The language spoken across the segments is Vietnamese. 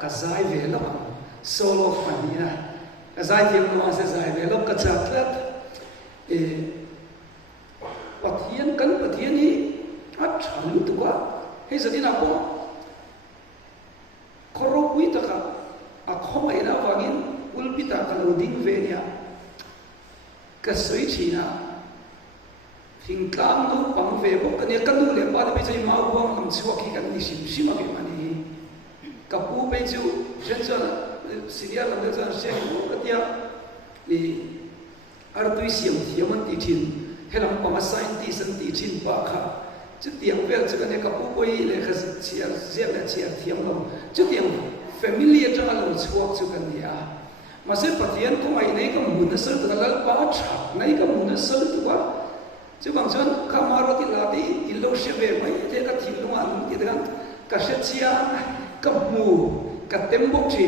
ka zai ve lo solo fania ka zai thiam no se zai ve lo ka chatlat pathian kan pathian hi a thalu tu ka he zadina ko khoro pui ta ka a khomai na wangin ulpita ka lo ding ve nia ka soi china thing tlam no pang ve bo ka ne ka nu le ba de pe chai ma bo am chua ki kan ni sim sim ma mani ka pu pe chu chen cha siria la de cha se ni ka tia ni ar tui siam thiam ti thin helam pa ma scientist an ti thin pa kha chu tiang vel chu ka ne ka pu poi le kha chia zia la chia thiam lo chu tiang family cha lo chuak chu kan ni a mà sẽ phát hiện có ngày này có muốn nó sơ từ là bao chặt này có muốn nó sơ từ quá chứ bằng chân kamera thì là đi ilo sẽ về mấy thế các thím luôn anh thì thế cả sẽ chia các mù các tem bốc chỉ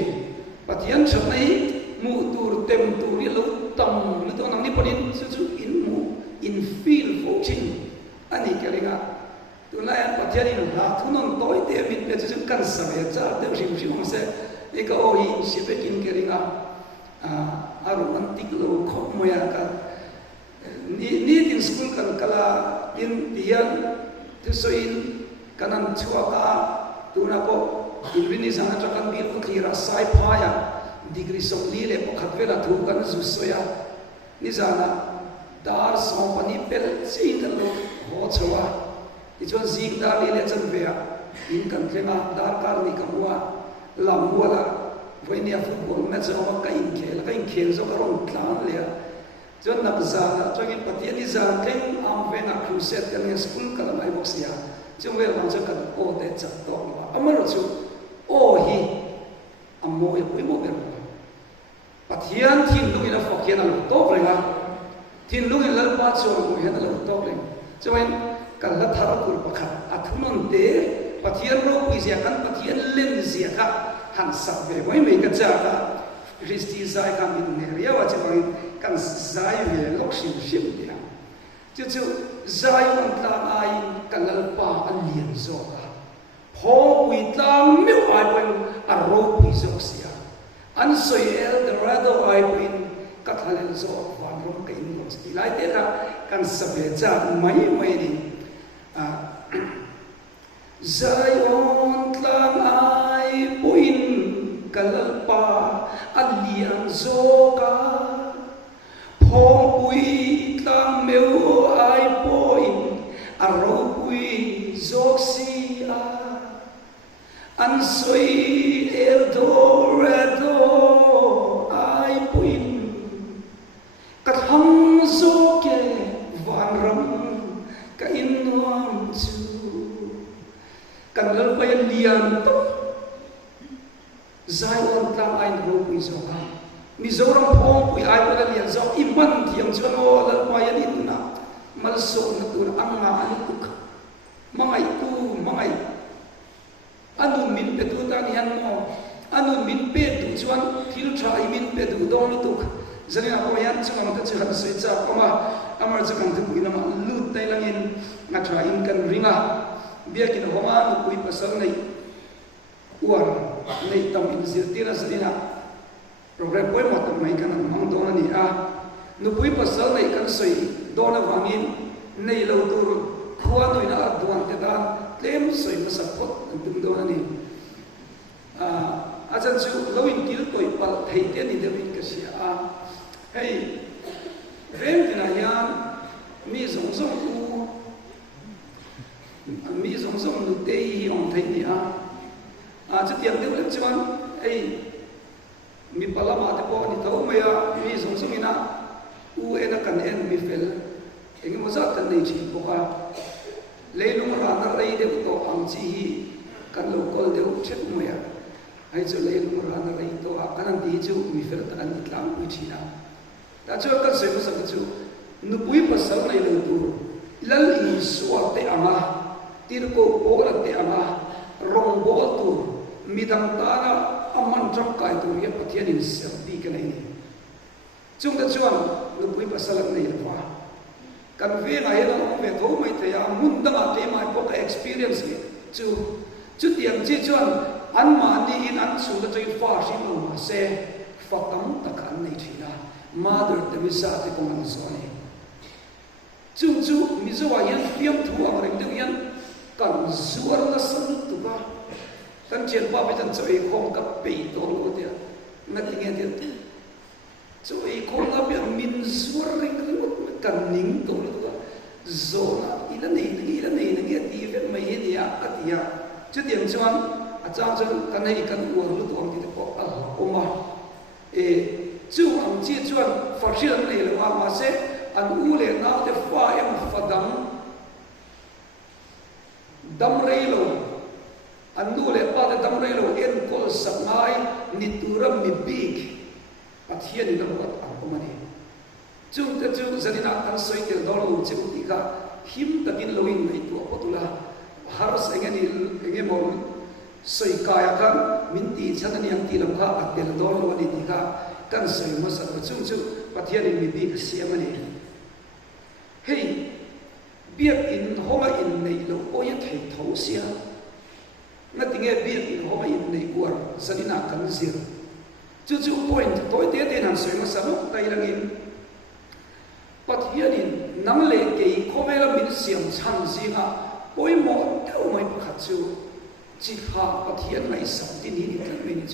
phát hiện chỗ này mù tu tem tu đi lâu tầm nó tôi nói đi bên chú in mù in feel bốc chỉ anh ấy cái này tôi nói phát hiện đi là thu non tối thì mình bây giờ cần sợi ra để xin không sẽ cái ôi sẽ phải kinh cái này romantic lo khop moya ka ni tin school kan kala in dian tu soin kanan chua ka tuna ko in sana chakan bil ko khira sai phaya degree som li le ko khatwela thu kan zu soya ni sana dar som pani pel chi kan lo ho chwa ti chon zik da li le chan ve in kan thenga dar kar ni kamwa lam wala với nhà football match họ cái in khel zo karon tlan le cho nak za cho cái patian ni za keng am ve na crusade kan ya school kala mai box ya chung ve wang cho kan o te chat to ba amar chu o hi amo e poi mo ber patian thin lu ina fok hian al to renga thin lu in lal pa cho ko hian al to reng cho en kan la thar kur pakhat athunon te patian ro pi zia kan patian len zia ka han sab ve mai mai ka cha ka Christi zai ka min ne ya wa che bang kan zai ve lok sim sim dia chu chu zai on tlang ai kan lal pa an lien zo ka pho wi tlang mi ai wen a ro pi zo sia an soi el the rado ai win ka thalen zo wan rom ka in lo sti lai te ka kan sabe cha mai mai ni zai on tlang ai puin kalalpa alian zoka phong pui tlang meu ai poin aro pui zoxia an soi eldorado ai puin kat hang zoke van ram ka inwam chu kan lalpa lian to Zion tlang ai ro pui zo ka Mizoram phong pui ai pala lian zo iman thiam chuan o lal pa yan inna mal so na tur anga an tuk mangai tu mangai anu min pe tu ta ni han mo anu min pe tu chuan thil tha I min pe du dong tuk zania ko yan changam ta chu han sei cha koma amar changam tu ina ma lut tai langin nga tha in kan ringa biakin homa nu pui pasal nei uar nei tam in zirtina zina program poi mo tam mai kan mang do ni a nu pui pasal nei kan soi do na wangin nei lo tur khwa tu ina duan te dan tlem soi ma sak phot tum do ni a chan chu lo in kil toi pal thei te ni de win ka sia a hey rem dina yan mi zong zong u mi zong zong nu te hi on thei ni a chu tiang deuh le chuan ei mi palama te po ni tho mai a mi zong zong ina u ena kan en mi fel eng mo za kan nei chi po ka leilung ra na rei de to ang chi hi kan lo kol de chet mo ya ai chu leilung ra na rei to a kan di chu mi fel ta kan tlang pu chi na ta chu kan se mo sa chu nu pui pasal nei lo tu lal in suwa te ama tir ko po la te ama rong bo tu midang tana aman tram kai tu ya pathian in sel di ka nei ni chung da chuan nu pui pasal nei la kan ve ngai la ve tho mai te ya mun da te mai ko ka experience ni chu tiang chi chuan an ma ni in an su la choi fa shi lo ma se fatam tak an nei thina Mother Teresa te kong an so ni chu mi zo wa yan piam thu ang reng de yan kan zuar na san tu ba kan chen pa pe chan choi khom ka pe to lo dia na ti nge dia choi khom ka pe min zuar reng lu kan ning to lo ba zona ila nei nge ti ve mai he dia atia chu tiang chuan a chang chuan kan nei kan uar lu to ang ti ko a oma e chu ang chi chuan fa shian nei lo ma se an u le na te fa em fadam dam rei lo an nu le pa te dam rei lo en kol sangai ni turam mi big pathian ni lo wat ang omani chung te chung zanina kan soi tel do lo che ti ka him takin lo in nei to potula har se nge mo soi kaya kan min ti chan ni ang ti lam kha atel do lo ni ti ka kan soi ma sa chung pathian ni mi big siamani hey biak in homa in nei lo o ya thei tho sia na tinge biak in homa in nei war sanina kan zir chu point toy te nan soi ma sa no tai langin pathian in nang le ke khomela min siam chan zinga poi mo teu mai pakhat chu chi kha pathian lai sam tin ni kan me ni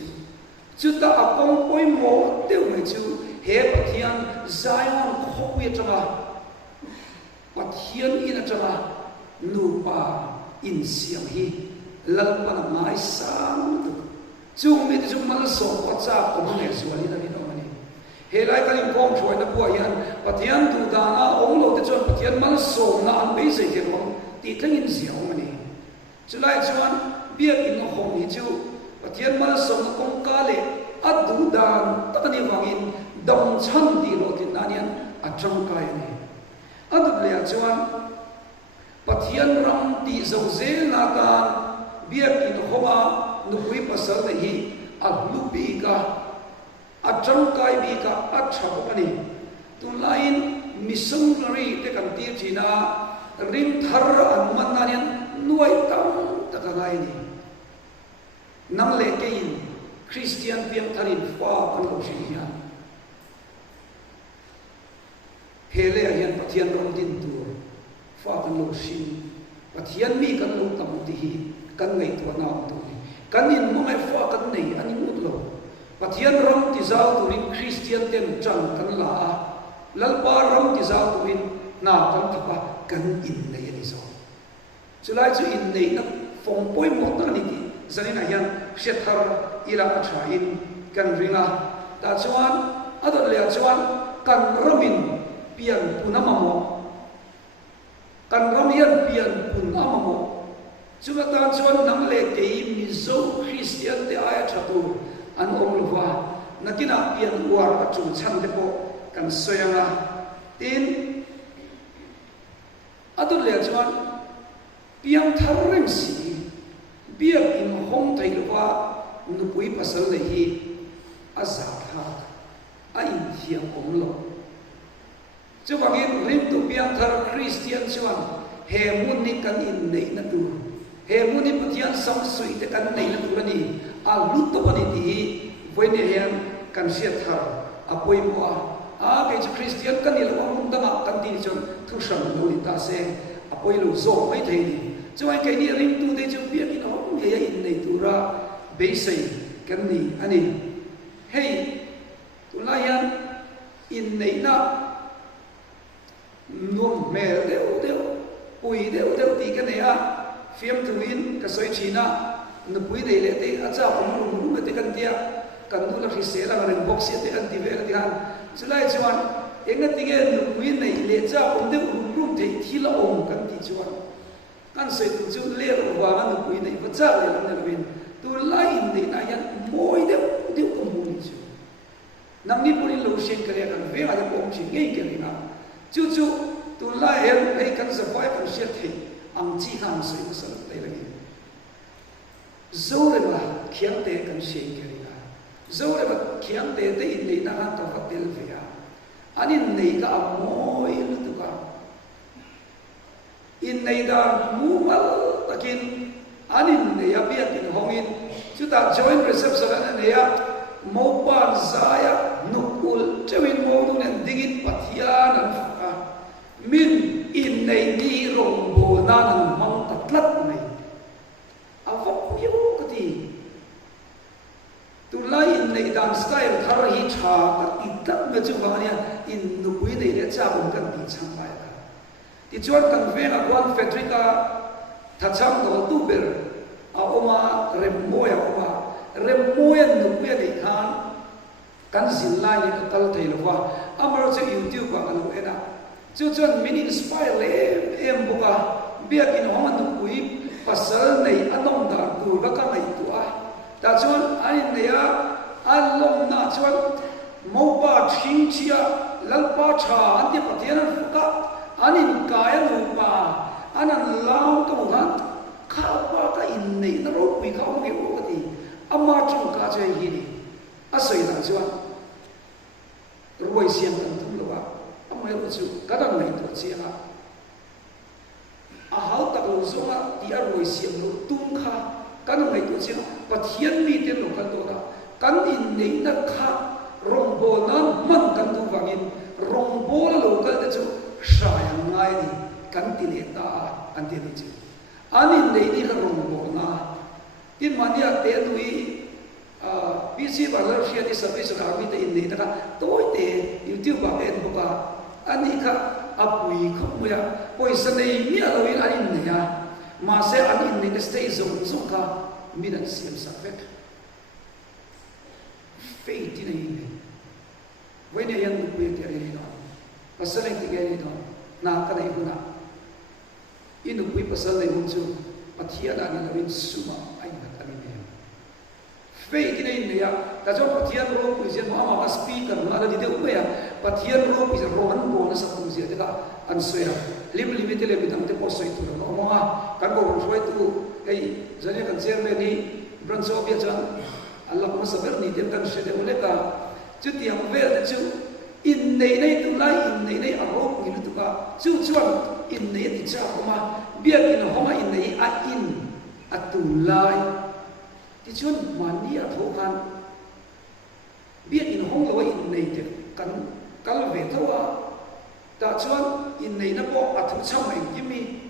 chu ta apong poi mo teu mai chu he pathian zion khowi tanga pathian in atanga nupa in siam hi lalpa na mai sam tu chung mi chung mal so pa cha ko ne suali da ni no mani he lai ka in kong choi na pu yan pathian tu da na ong lo te chon pathian mal so na an be se ke ro ti tlang in siam mani chulai chuan biak in hong ni chu pathian mal so na kong ka le adu dan takani wangin dong chan di lo tin nanian atang kai ni adut le chuan pathian ram ti zo zel na ka biak in homa nupui pasal na hi aglu bi ka atang kai bi ka athap ani tu lain missionary te kan ti thina rim thar an man nanian nuai tam takangai ni nang le ke in Christian piang tharin fa kan lo shi ya hele hian pathian ram din tur fa kan lo shin pathian mi kan lo tam ti hi kan nei to na tu kan in mo mai fa kan nei ani mut lo pathian ram ti zau tu rin Christian tem chang kan la lalpa ram ti zau tu rin na kan thapa kan in nei ani so chulai chu in nei na phong poi mo ta ni ti zanina hian shethar ila acha in kan ringa ta chuan adon le chuan kan ramin pian punamamo kan ramian pian punamamo chunga ta chuan nang le ke mizo Christian te aya thatu an omluwa nakina pian war achung chan te po kan soyanga tin adul le chuan piang tharrem si biak in hong thailuwa nupui pasal le hi azatha a in hiam omlo chuwangin rim tu piang thar Christian chuan he mun ni kan in nei na tu he mun ni pathian sam sui te kan nei na tu ani a lut to ani ti voine hian kan sia thar a poi mo a ke Christian kan il om dama kan ti chon thu sam lo ni ta se a poi lo zo mai thei ni chuan ke ni rim tu de chu biak in hom he in nei tu ra be sei kan ni ani hey tu la yan in nei na nuông mèo đeo ui đeo tí cái này phim từ in cái soi china nó bui này lệ tí à cha cũng luôn cái tí cần tia cần tu là khi sẽ là người box sẽ tí ăn tí về cái tí han chứ lại chuan em cái tí cái nó bui này lệ cha cũng đeo luôn thấy thi là ôm cần tí chuan kan soi tu chu lệ rồi và nó bui này vẫn cha lại làm được bên tu lại này na yan mỗi đeo cũng muốn chứ nằm đi bui lâu xuyên cái này cần về là cái ôm chỉ ngay cái này chu tu la em ai kan sa vai kan sia thei ang chi ham soi ma sal lai lagi zo le ba khiang te kan sia ke ri zo le ba khiang te te in nei na han to ka tel ve ya anin nei ka amoi lu tu ka in nei da mu mal takin anin nei ya bia tin hongin chúng ta join reception này à mau ban zaya nukul chewin mau tu nên digit pathia nan fa min in này ni rong bo na nan mang tatlat này avok yo kati tu lai in này dan style thar hi cha itak me chu ba nia in nukui này le cha bong kan ti chang lai ka ti chuan kan ve na wan fedrika thacham do tu ber a oma remoya oma remoya nukui này khan kan zin lai ni tal thei lo wa amar che youtube ba kan ena chu chuan min inspire le em buka biak in homa nukui pasal nei anong da tu ba ka mai tu a ta chuan ai neya alom na chuan mopa thing chia lalpa tha ante pathian ka anin kaya lupa anan lau ka nga kha pa ka in nei na ro pi ka nge o ka ti ama chung ka che hi ni asoi na chuan ruai siam kan thum lo wa amai ro chu ka dang nei to chia a hau tak lo zonga ti a ruai siam lo tung kha kan nei to chia pathian mi te lo kan to da kan in nei na kha rong bo na man kan tu wangin rong bo lo ka te chu sha yang ngai ni kan ti le ta an ti ni chu anin nei ni ka rong bo na tin mania te lui PC balar sia di service ka mi te in nei ta toi te YouTube ba en bo ka ani ka apui khom ya poisa nei mi a lo in anin nei ya ma se anin nei stay zone zo ka mi dan siam sa vet faith in ni when yan ku te ri no pasal ti ge ni no na ka nei kuna inu ku pasal nei mun chu pathia da ni lawin suma ai na ka ni faith in ni ya ta jo pathia ro ku je ma ma speaker na da di de ku ya pathia ro is roman bo na sa ku je da an so ya lim limite le bitam te po so itu no ma kan ko so itu ei jane kan chairman ni brancho bia chan Allah ma sabar ni dem kan shede uleka chu tiam vel chu in nei nei tu lai in nei nei aro ni tu ka chu chuan in nei ti cha ma bia kin homa in nei a in atu lai ti chuan mani a tho kan bia in hong lo in nei te kan kal ve thawa ta chuan in nei na po a thu cham ai kimi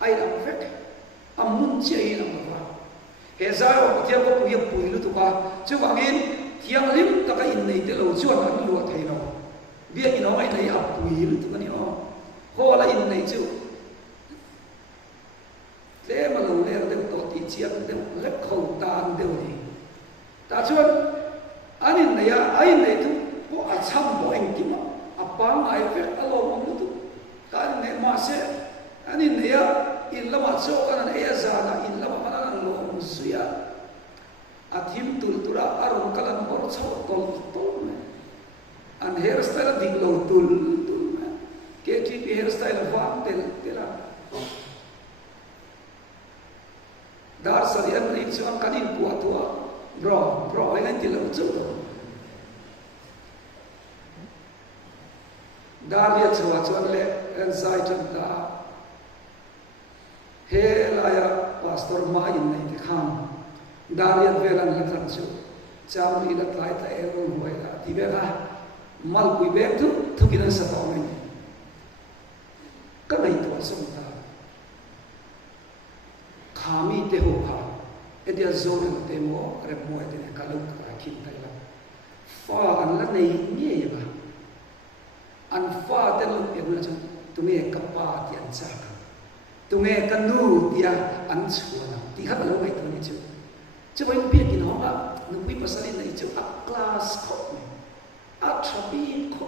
ai ram vet amun chei na ma Ezra dia ko puya puilu tu ka chu wangin thiang lim ta ka in nei te lo chuan an lu thei no bia in oi nei a puilu tu ka ni o ho la in nei chu le ma lo le de to ti chiang de le khou tan de ni ta chuan an in nei a ai nei tu po a cham po en ki ma a pang ai fe a lo mo tu ka ne ma se an in nei a in lama cho kan e za na in lama mana lo suya athim tul tura aron kalan mor chho tol tol an hairstyle dik lo tul tul ke ti hairstyle wa tel tela dar sarian ni chuan kanin pu atua bro ai ngai ti lo chu dar ya chuan le en sai chan ta he la ya pastor ma in nei te kham darian velan la than chu chawli la tlai ta ero hoi la ti be ga mal pui be tu thukin sa to mai ka nei to sum ta khami te ho kha edia zone te mo re mo te ka lu ka kin tai la fa an la nei ni ba an fa te lu pe na chu tu me ka pa ti an cha tu nghe kan nu dia an chuana ti kha lo mai tu ni chu chu bai pia kin ho ba nu pi pasal nei chu a class kho a trabi kho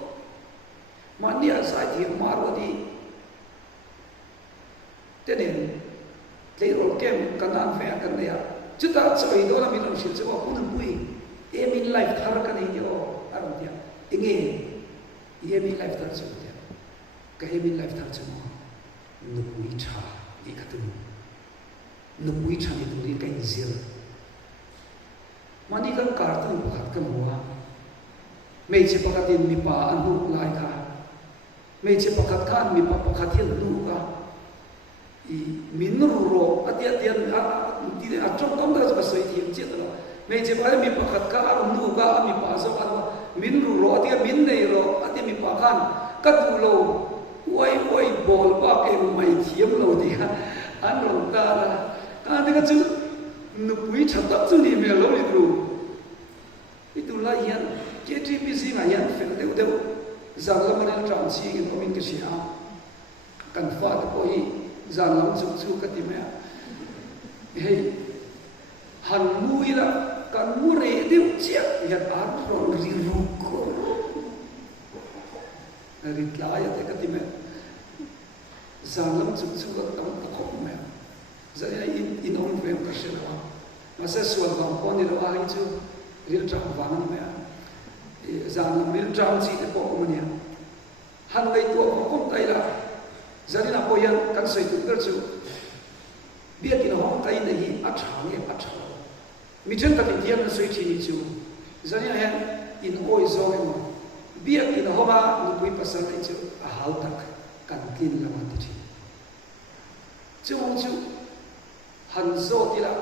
mania sai ti maro di tenen le ro kem kanan fe kan ya chu ta choi do la mi lo shi chu ko nu pui e min life thar kan ni yo aron dia inge ye min life thar chu dia ka he min life thar chu nupui cha i katu nupui cha ni tu ri kai zil mani kan kartun pakhat kan huwa mei che pakhatin mi pa an hu lai kha mei che pakhat khan mi pa pakhatin lu ka min ro atia tian ti a trong tom da ba soi thiam che ta me je ba mi pakhat ka ar nu ga mi pa so ka min ro atia min nei ro atia mi pa khan ka tu lo wai bol ba ke mai thiam lo ti ha an ro ta la ka de ka chu nu pui chhat tak chu ni me lo ni ru itu la yan KTPC ma yan fel de zang la man tram chi in omin ke sia kan fa ta ko hi zang lam chu ka ti me hey han mui la kan mu re de chia ya ar ro ri ru ko ri tla ya te ka ti me zang lam chu ka tam ta ko me za ya in on vem ka sia na ma sa sual bang ko ni lo a hi chu ri tra wa na me zang lam ri tra chi te ko ko ne han lei to ko tai la zari na ko yan kan sei tu ker chu biết cái nó tay này hi ắt chảo nghe ắt chảo mi chân ta thì tiêm nó suy chi chu giờ này hen in oi zo em biết cái nó mà nó quý pasal này chu a hal tak kan kin la ma ti chu chu han zo ti la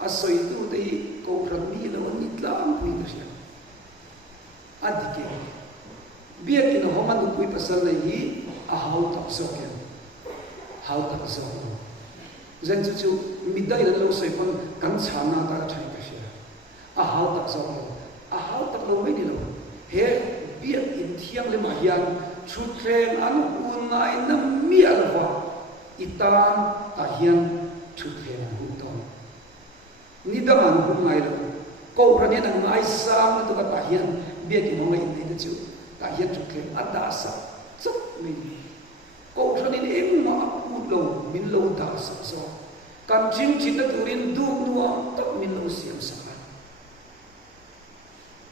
a soi tu dei ko pram mi la ni tla am quý ka sia adike biết cái nó mà nó quý pasal này hi a hal tak zo ke hal tak zo dân chú midday là lâu soi con cắn chán na ta chạy cái gì à hao tắc lâu mấy đi lâu he biết in thiang lên mà hiền chút khen ăn uống ngay nằm miệng vào itan ta hiền chút khen ăn uống ton ni đam ăn uống ngay lâu câu ra nên ăn ngay sang nó ta hiền biết cái mong ngay này chú ta hiền chút khen ăn đã sa chút mình câu ra nên em nó lâu min lâu ta sa kan jing chin na turin du nuam tak min lo siam sa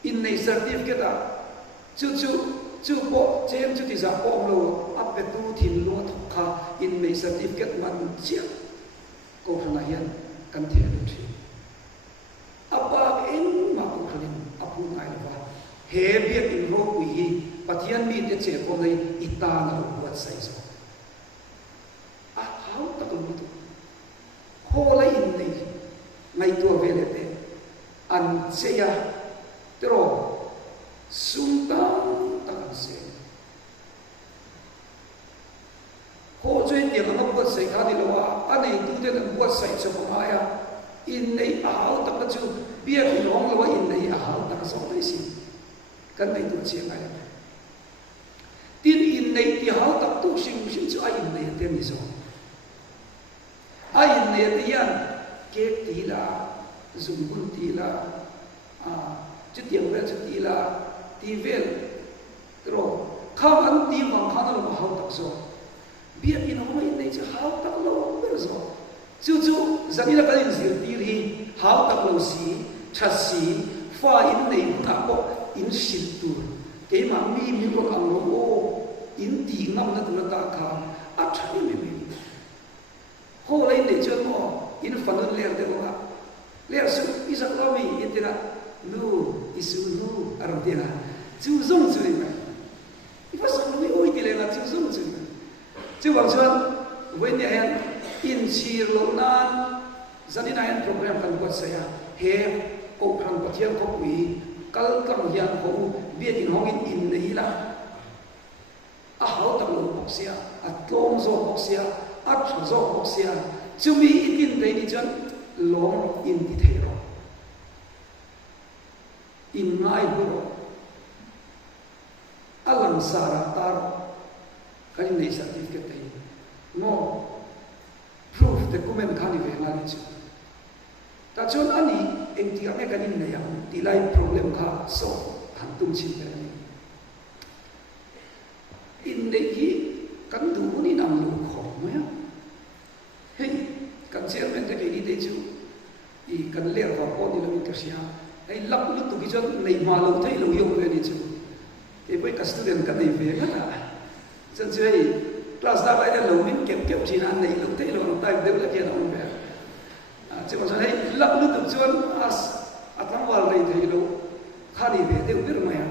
in nei certificate a chu po chen chu ti za po lo ape tu thin lo thok kha in nei certificate man chia ko khana hian kan the lu thi apa in ma ko khanin apu ngai ba he biak in ro ui hi pathian mi te che ko nei ita na buat sai so a how ta ko tu ho lai in nei mai tu vele te an cheya tro sumta ta se ho chen ye ma buat sai kha di lo a anei tu te kan buat sai cho ko aya in nei a hau ta chu bia ki long lo in nei a hau ta so mai si kan nei tu che ngai tin in nei ti hau ta tu sing chu a in nei te ni so ai ne te yan ke ti la zum bun ti la chu tiang vel chu ti la ti vel tro kham an ti mang khana lo hau tak so bia in ho mai nei chu hau tak lo ber so chu zanila kalin zir ti ri hau tak lo si chasi fa in nei ta ko in shil tu ke ma mi ro ang lo o in ti ngam na tu ta kha a thai me ho lai nei chu mo in fanun ler de ba ler su isa lo mi itira nu isu nu ardia chu zong chu mai ifa so lu oi ti le na chu zong chu chu bang chuan when ya han in chi lo nan zanina han program kan buat saya he ko khan pathian ko ui kal kam hian ko bia in hongin in nei la a hau tak lo boksia a tlom zo boksia a thu zo boksia chumi itin dei ni chan long in ti thero in ngai buro alam sara tar kan nei certificate dei no proof document khani ve ngai chu ta chon ani engti ame kan in nei am ti lai problem kha so han tum chin ve ni in nei hi kan du ni nam lu kho ma ya hey kan chairman te ke ni de chu I kan ler va ko ni lo mi ka sia hey lak lu tu ki chon nei ma lo thai lo yo ve ni chu ke bai ka student kan nei ve ka chan chu hey class da bai da lo min kep chin an nei lo thai lo tai de la ke na ve chu ma hey lak lu tu chon as atlang wal nei thai lo kha ni ve de vir ma ya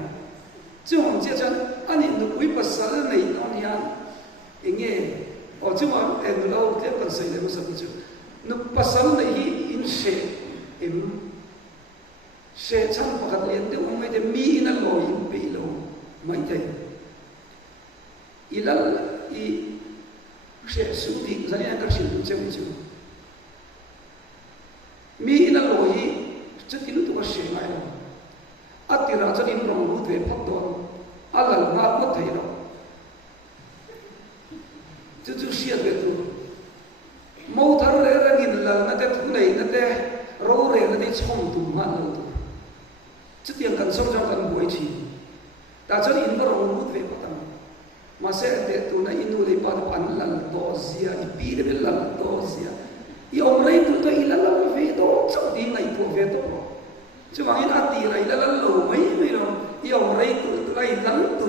chu hom che chan ani nu ui pasal nei non ya enge o cuma lo dia kan sai le masa tu nu pasal nei in she chan pakat lian de mai de mi na lo in pe lo mai dai ilal i she su di zani ka shi tu chem chu mi na lo hi chati lu tu ka she mai lo atira chan in rong lu te phat don alal ma ma thai lo chu sia be tu mau thar le rangin lal na te thu nei na te ro re na te chong tu ma lo tu chu tiang kan som jang kan boi chi ta chan in ro mu ve patam ma se te tu na inu le pa pan lal to zia I pi de lal to zia I om rei tu to I lal ve do chau di ngai po ve to chu wang in ati rai lal lo mai mai lo I om rei tu rai lal tu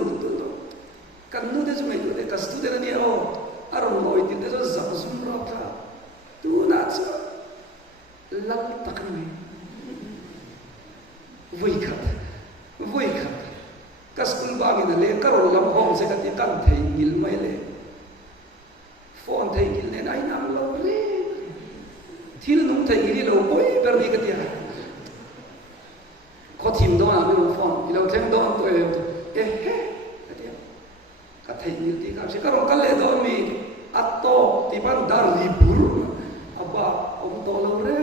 kan nu de mai tu de kas tu de ni o arong loi ti de za zum ro ta tu na cha lal tak ni vui khat kas kul ba gi le karol lam hom se ka ti kan thei ngil mai le phone thei ngil ne ai nam lo le thil nung thei ngil lo boi ber ni ka ti ko thim do a lo phone I lo thleng do to he ka ti ka thei ngil ti ka se karol kal le do mi atto ti ban dar li bur aba om to lo re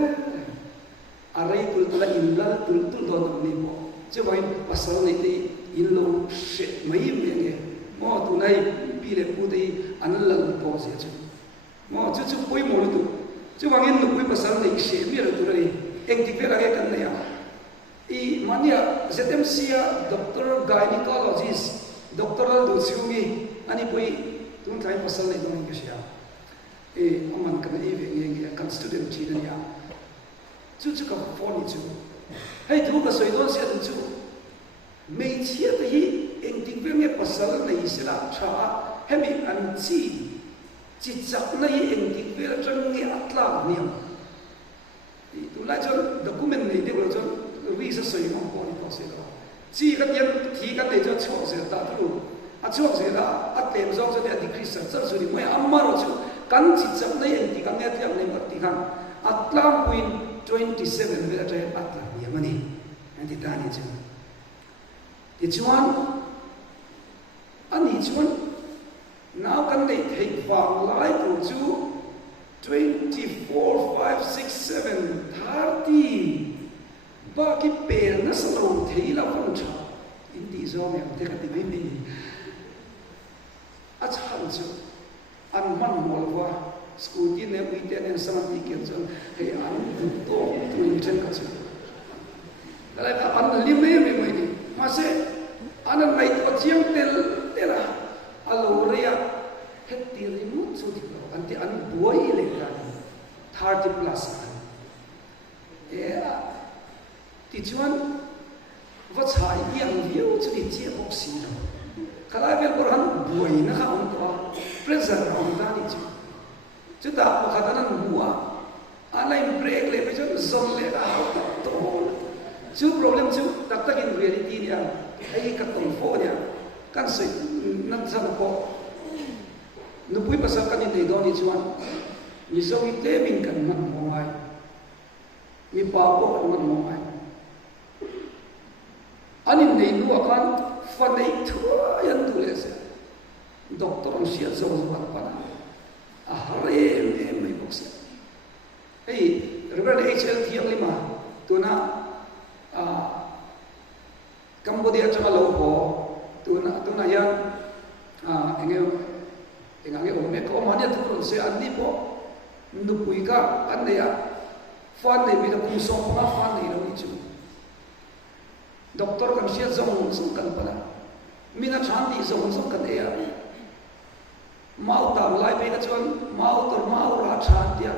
arai tul tula inlal tul do ni mo che wai pasal ni ti illo she mai me nge mo tu nai pi le pu dei anal to se che mo chu poi mo tu che wang in poi pasal ni she mi ra tu rai eng ti vera ge kan ya I mania ZMC doctor gynecologist doctoral do siumi ani poi tun thai pasal ni do nge sia aman kan e ve nge kan student chi ya chu ka phone chu hei thu ka soi don sia chu mei chia te hi eng ting ve nge pasal nei sila cha hemi an chi chak nei eng ting ve chang nge atla niam I tu lai chon document nei de lo chon ri sa soi mo ko ni to se ka chi ka tian thi ka te cho chho se ta tu a chho se la a tem zo so de decrease sa so ni mai amma ro chu kan chi chak nei eng ti ka nge tiam nei ma ti kan atlam puin 27 vela trai atla yamani anti tani chu ti chuan ani chuan now kan dei thei wang lai tu chu 24 5 6 7 30 ba ki pe na salo thei la phong cha indi zo me te ka ti bi a chan chu an man mol wa school ti ne wi te ne sama ti ke chon he an to tu in chen ka chu la ka an li me me ni ma se an mai to chiang tel la alo ria het ti ri mu chu ti lo an ti an buai le ka 30 plus ti chuan va chai yang viu chu ti che bok si lo kala vel por han buai na ka on to pressure on da ni chu chu ta ko khata nan huwa anai break le pe chu zon le da ho ta to chu problem chu tak tak in reality ni ai ka tong fo ni kan sei nan sa ko nu pui pasal kan ni do ni chuan ni so i te min kan man mo mai mi pa ko kan man mo mai ani nei nu akan fa nei thua yan tu le se doctor on sia zo zo pa a hare me mai box hey reverend HLT lima tuna Cambodia chama lo ko tuna yan engel o me ko mania tu se andi po ndu puika ande ya fan nei bi da kum so pa fan nei lo chu doctor kan sia zong sung kan pala mina chandi zong sung kan ya mau ta lai pe ka chon mau tor mau ra chan dia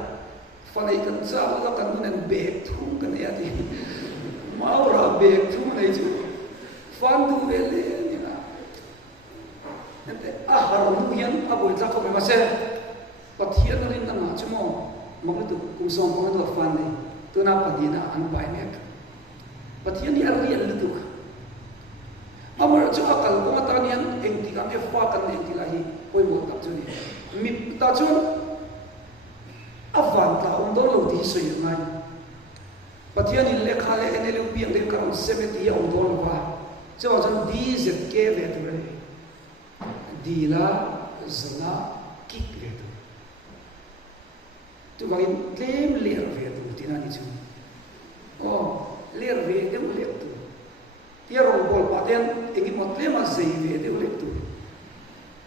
fa nei kan cha lo kan nen be thu kan ya ti mau ra be thu nei chu fan du ve le ni na ente a har mu yan a boi cha ko me ma se pathian rin na ma chu mo ma ko tu kum som ko do fan nei tu na pa di na an pai nek pathian ni ari al tu amar chu akal ko ma ta nian eng ti kan e fa kan eng ti lai poi mo tak chu ni mi ta chuan avan ta om do lo ti soi ngai pathian in le kha le ene lu piang le kan se ti om do lo ba cho jan di zet ke ve tu re di la zna kik ve tu bang in tlem ler ve tu tina ni chu o ler ve de le tu tia ro bol pa ten egi mot tlem a zei ve de le tu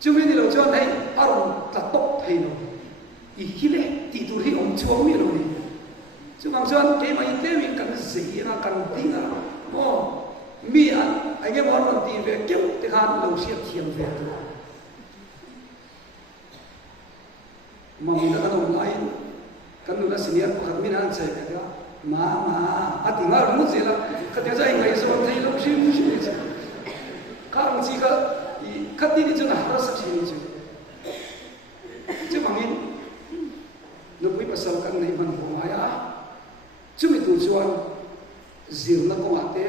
chu me ni lo chuan nei aron ta tok thei no i hile ti tu ri om chuang mi lo ni chu bang chuan ke mai te mi kan zei na kan dinga mo mi an ai ge mon ti ve ke te han lo sia thiam ve tu mamina kan online kan nu la senior pakhat min an chai ka ma atinga mu zela khate jai ngai so thei lo shi mu shi ni ka chi ka i khati ni chuna har sa chi ni chu mangin no pui pasal kan nei man ko aya chu mi tu chuan zir na ko ate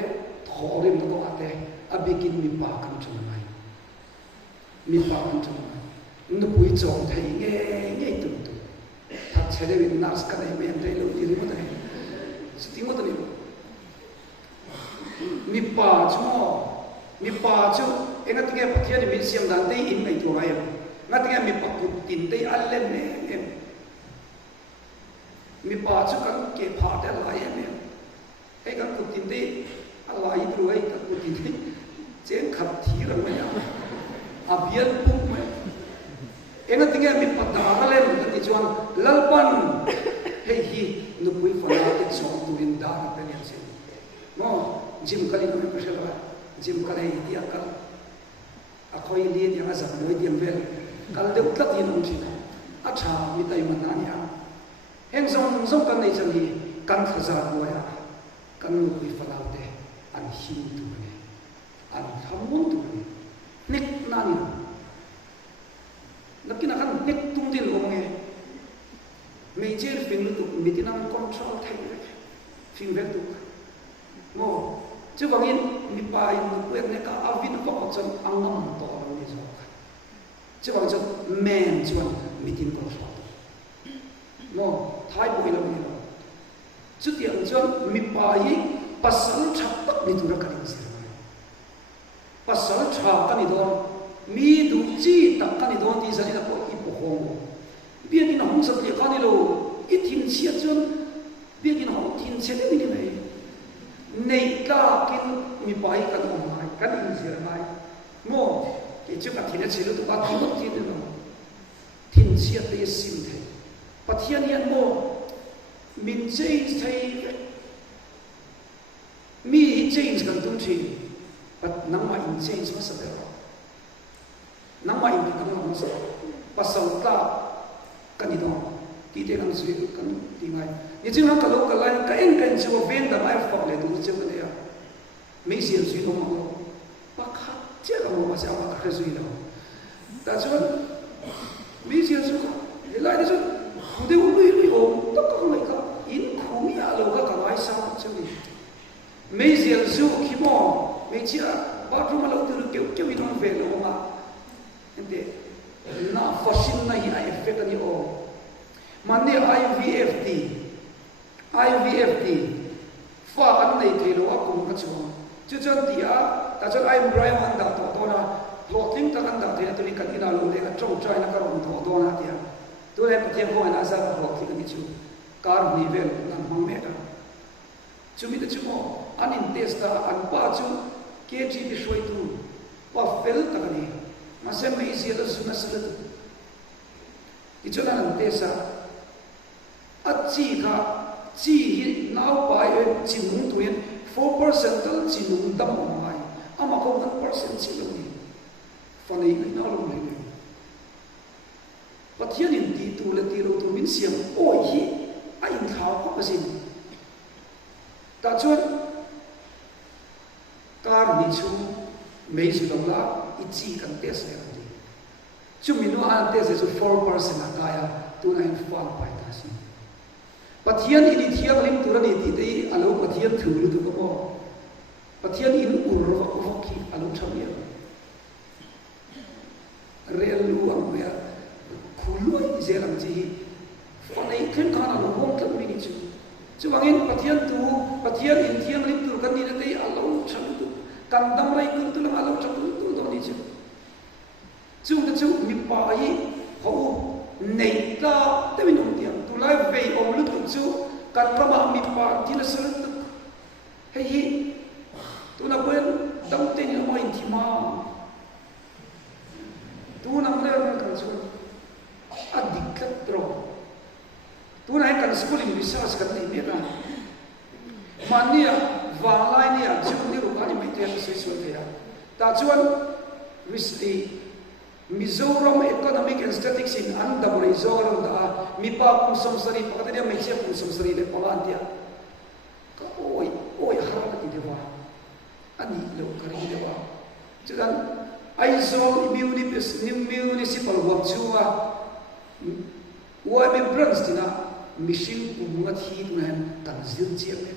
thorim na ko ate abikin mi pa kan chu ngai mi pa kan chu no pui chong thei nge tu thật sẽ để bị nars cái này mình thấy lâu gì mà thấy sự tiếng của tôi mi pa chú em ngắt nghe phát hiện thì mình xem đàn tây in này tuổi em ngắt nghe mi pa cụt tin tây ăn lên nè em mi pa chú cái kẹp phá để lại em cái cụt tin tây ăn lại rồi cái cụt tin tây chén khập thí rồi mà à biến bụng mà em ngắt nghe mi pa đào lên cái chuan lalpan hei hi nu pui fana te chong tu rin da na pen chen mo jim kali no ko shela jim kali dia kal a khoi li dia azam noi diam vel kal de utlat yin om chi a tha mi tai man na nya heng zong kan nei chang hi kan khaza ko ya kan nu pui fana te an hin tu ne an thamun tu ne nik na ni lakin akan nik tung din ko nge major phim tu mitinam control thay phim về tu mo chứ bằng in mi pa in quên này cả avin có một chân ăn ngon to rồi như vậy chứ bằng chân men chuan mitin control mo thay bui làm gì chứ tiền chuan mi pa yi pasal chap tak ni tu ra cái gì pasal chap cái ni đó mi du chi tak cái ni đó thì sao ni là có ipo hong biết cái hong sập liệt cái lo ít thiên chiết chun biết cái hong thiên chiết cái gì này này cả cái mi bay cái ông mai cái gì gì mai mo cái chỗ cái thiên chiết lúc đó thiên thiên nó thiên chiết cái sim thế bắt thiên nhiên mo mình chơi thấy mi chơi cái东西bắt nắm mà in chơi什么什么nắm mà in cái东西bắt sau ta kan itu tidak kan sulit kan tinggal. Jadi kalau kain cuba venda mai fak le tu cuba dia. Mesir sulit orang pakat je kalau masih awak kerja sulit. Tak cuba mesir suka. Helai dia cuba. Dia ului tak kau mereka in kumi alu kalau ai sama cuba. Mesir suka kimo mesir bathroom alu tu kau itu venda orang. Ente na fashion na hi effect ani o mande IVFT fa an nei thelo a kum ka chuang chu chan tia ta chan ai brian an da to na plotting ta an da the tu ni kan ina lo le ka chou chai na ka ron to na tia tu le pathian ko ana sa plotting ni chu kar ni vel na mang me ta chu mi ta chu mo an in test ta an pa chu ke ji bi shoi tu wa fel ta ni masih mengisi itu sunnah sunnah itu nanti sa aci ka ci nau pai cinung tuin 4% tu cinung dam mai ama kau 1% cinung fani ina lo ni pathian in ti tu le ti ro tu min siam oi hi a in thau ko pasin ta chuan kar ni chu mei su dong la ichi kan test ya ni chu minu an test so 4% akaya tu na in fall pai ta si pathian ini thiam lim turani ti dei alo pathian thuru tu ko pathian in ur ko ki alo chamia relu ang ya khului zelang chi fanai khen khana lo hom tlat mi ni chu chuangin pathian in thiang lim tur kan ni na te alo chan tu kan dam lai kun tu lang alo chan tu do ni chu chung ta chu mi pa yi ho nei ta te min om tiang tu lai ve om lu tu chu kan rama mi pa tin sel tu hei hi tu na ben dam te ni mo in thi ma tu na mre kan chu adik tro tu na kan school in research kan ni me na mania walai ni a chu ni ru ani mai te se so te ya ta chuan recently Mizoram Economic and Statistics in Andam Mizoram da mi pa kum somsari pa dia mai che kum somsari le polandia ka oi har ka ti dewa ani lo kari dewa chuan aizo municipal work chuwa wa me branch tina mission kum ngat hi man kan zil che me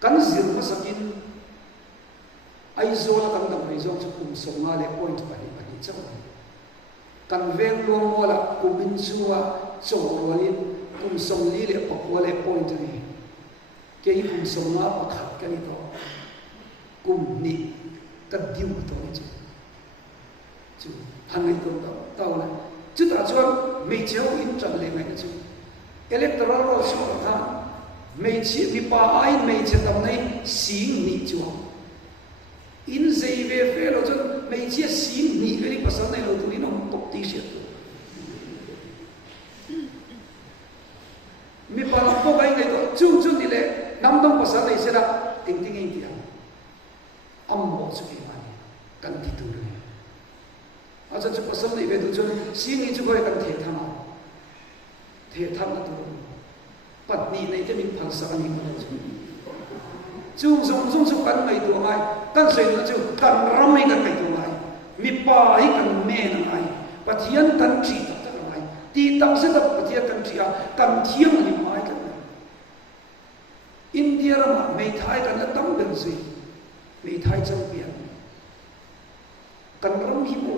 kan zil ma sakin aizo la kan dam aizo chu kum songa le point pa ni chau kan veng luang mola kumin chuwa chorolin kum song li le pakwa le point ni ke hi kum songa pakhat kan to kum ni ka diu to ni chu hangai to tao la chu ta chuan mei cheu in chan le mai chu electoral roll chu ta mei chi mi pa ai mei che tam nei sing ni chu in zei ve lo chu mei chi sing ni ve ni pasal nei lo tu ni no top ti she mi pa la po gai nei to chu ni le nam dong pasal nei se la ting ting in dia am mo chu ki ma ni kan ti tu ni a chu pasal nei ve tu chu sing ni chu ko kan the tham na tu pat ni nei te min phal sa ni ma chu chung chu kan mai tu ai kan sei na chu kan ram mai kan mai tu ai mi pa hi kan me na ai pathian kan chi ta ai ti tang se ta pathian kan chi a kan thiang ni mai kan India ma mai thai kan la tam ben zui mai thai champion kan ram hi mo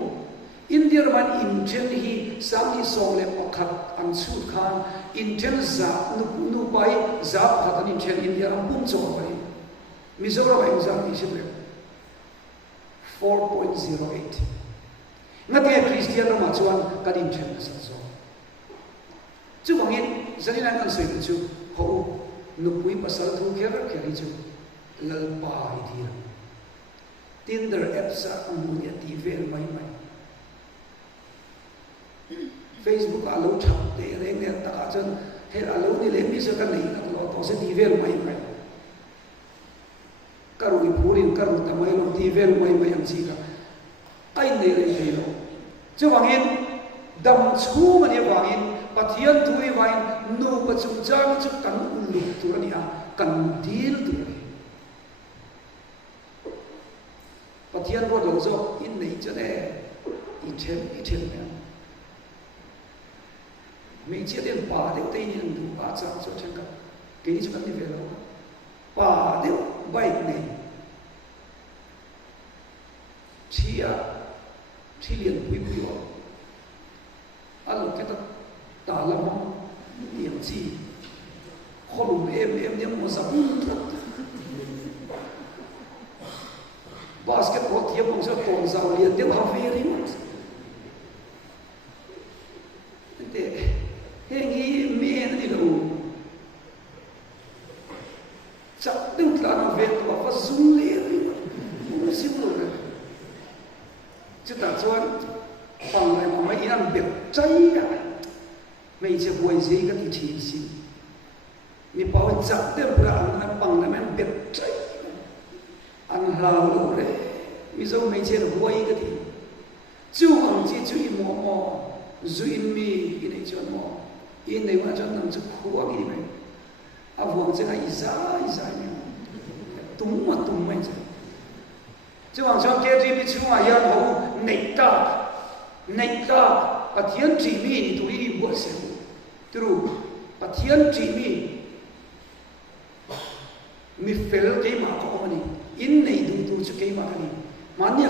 India man in chen hi sam hi song le pakhat an chu khan in chen za nu pai za pakhat in chen India ram pum chaw pai Mizoram exam is 4.08. Ngati Christian ma chuan kadin chen sa so. Chu bangin zalina kan soi chu ho nu pui pasal thu kher kheri chu lal pa hi thia. Tinder app sa amunya ti vel mai mai. Facebook alo thap te reng ne ta chen he alo ni le mi sa kan nei na lo to se ti vel mai mai. Karu ipurin karu tamai lo ti vel mai mai ang chi ka ai nei le thei lo chu wangin dam chu ma ni wangin pathian thui wain nu pa chung chang chu kan ulu tu ani a kan dil tu ni pathian ro lo zo in nei cha ne i them ne me che den pa de te ni du pa cha cho chen ka ke ni chu kan ni vel lo pa de bai nei chia chi liền quý lo alo cái ta la mo niệm chi khom em nhắm mo sa basketball thiam mo sa ton zau liền tiêu ha very much te hengi me ni lo chắc đừng làm việc và zoom liền không xin lỗi chứ ta chuan bằng này mà mấy ăn việc cháy à mấy chiếc quầy gì cái thì chỉ xin mình bảo chặt đêm ra ăn bằng này mình việc cháy ăn lao đủ đấy ví dụ mấy chiếc quầy cái thì chú bằng chỉ chú im mò chú in mi in này cho mò in này mà cho nằm chú khua cái này à vuông chứ này dài tung mà tung mấy chứ chứ bằng cho kia đi bị chú mà yên hậu nảy ta và thiên chỉ mi tụi đi buổi sáng từ và thiên chỉ mi phèo cái mà có mà đi in này đủ chú cái mà cái mà nhớ